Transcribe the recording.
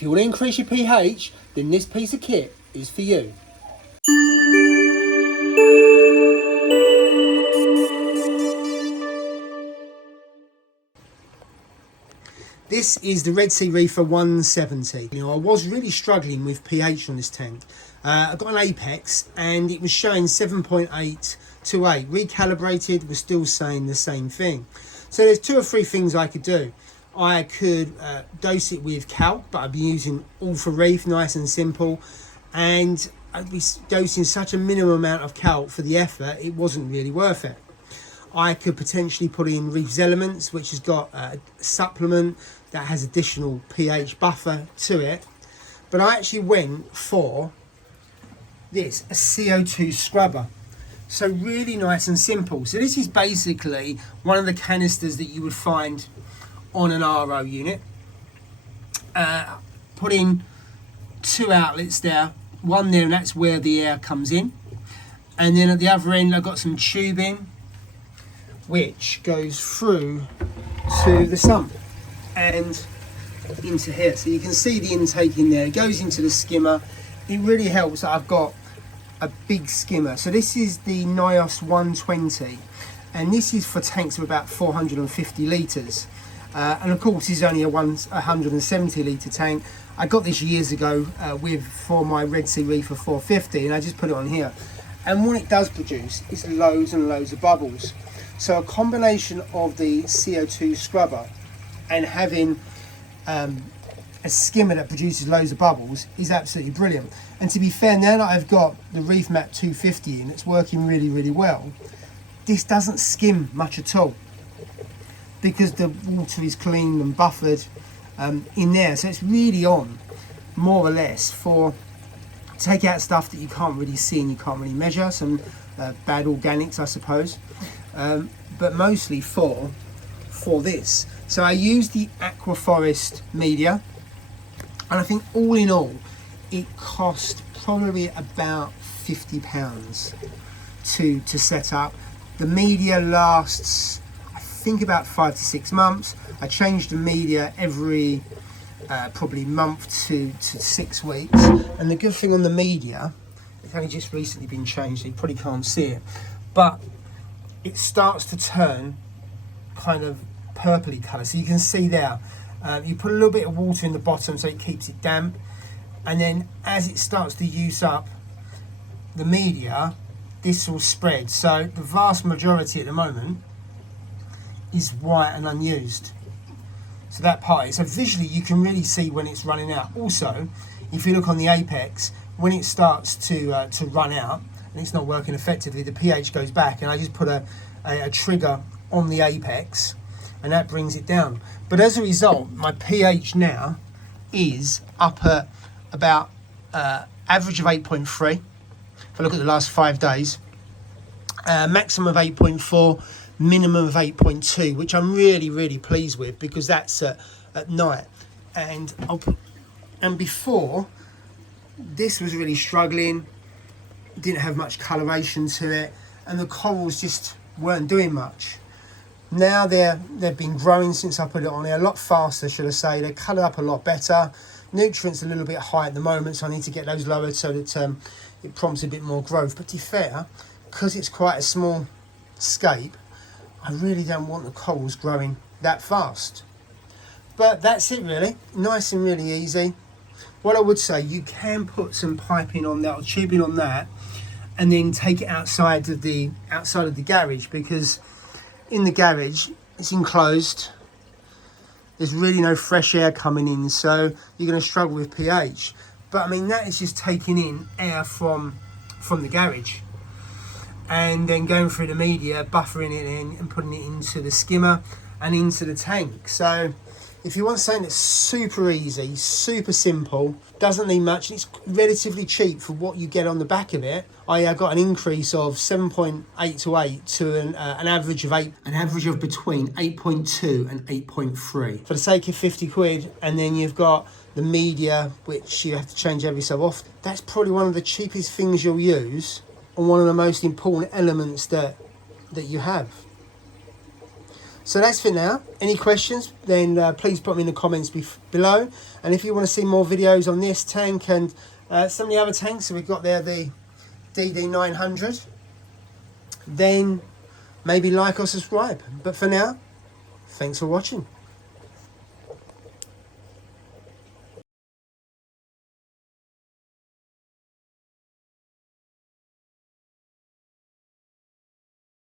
If you want to increase your pH, then this piece of kit is for you. This is the Red Sea Reefer 170. I was really struggling with pH on this tank. I got an Apex and it was showing 7.8 to 8. Recalibrated, was still saying the same thing. So there's 2 or 3 things I could do. I could dose it with calc, but I'd be using all for reef, nice and simple. And I'd be dosing such a minimum amount of calc for the effort, it wasn't really worth it. I could potentially put in Reef's Elements, which has got a supplement that has additional pH buffer to it. But I actually went for this, a CO2 scrubber. So really nice and simple. So this is basically one of the canisters that you would find on an RO unit. Put in 2 outlets there, one there, and that's where the air comes in. And then at the other end, I've got some tubing which goes through to the sump and into here. So you can see the intake in there. It goes into the skimmer. It really helps that I've got a big skimmer. So this is the NIOS 120, and this is for tanks of about 450 litres. And of course, this is only a 170 litre tank. I got this years ago for my Red Sea Reefer 450, and I just put it on here. And what it does produce is loads and loads of bubbles. So a combination of the CO2 scrubber and having a skimmer that produces loads of bubbles is absolutely brilliant. And to be fair, now that I've got the Reef Map 250 and it's working really, really well, this doesn't skim much at all because the water is clean and buffered in there. So it's really on, more or less, for take out stuff that you can't really see and you can't really measure, some bad organics, I suppose. But mostly for this. So I used the Aquaforest media, and I think all in all it cost probably about £50 to set up. The media lasts, I think, about 5 to 6 months. I change the media every probably month to 6 weeks, and the good thing on the media, it's only just recently been changed, so you probably can't see it, but it starts to turn kind of purpley colour. So you can see there, you put a little bit of water in the bottom so it keeps it damp, and then as it starts to use up the media, this will spread. So the vast majority at the moment is white and unused. So that part, so visually you can really see when it's running out. Also, if you look on the Apex, when it starts to run out and it's not working effectively, the pH goes back, and I just put a trigger on the Apex and that brings it down. But as a result, my pH now is up at about average of 8.3. If I look at the last 5 days, maximum of 8.4, minimum of 8.2, which I'm really, really pleased with, because that's at night. And before, this was really struggling, didn't have much coloration to it, and the corals just weren't doing much. Now they've been growing since I put it on there, a lot faster, should I say. They colour up a lot better. Nutrients a little bit high at the moment, so I need to get those lowered so that it prompts a bit more growth. But to be fair, because it's quite a small scape, I really don't want the corals growing that fast. But that's it really, nice and really easy. What I would say, you can put some piping on that or tubing on that, and then take it outside of the garage, because in the garage it's enclosed. There's really no fresh air coming in, so you're going to struggle with pH. But I mean, that is just taking in air from the garage and then going through the media, buffering it in and putting it into the skimmer and into the tank. So if you want something that's super easy, super simple, doesn't need much, and it's relatively cheap for what you get on the back of it. I got an increase of 7.8 to 8 to an average of 8, an average of between 8.2 and 8.3 for the sake of 50 quid. And then you've got the media, which you have to change every so often. That's probably one of the cheapest things you'll use on one of the most important elements that you have. So that's for now. Any questions, then please put them in the comments below. And if you want to see more videos on this tank and some of the other tanks that we've got there, the DD900, then maybe like or subscribe. But for now, thanks for watching.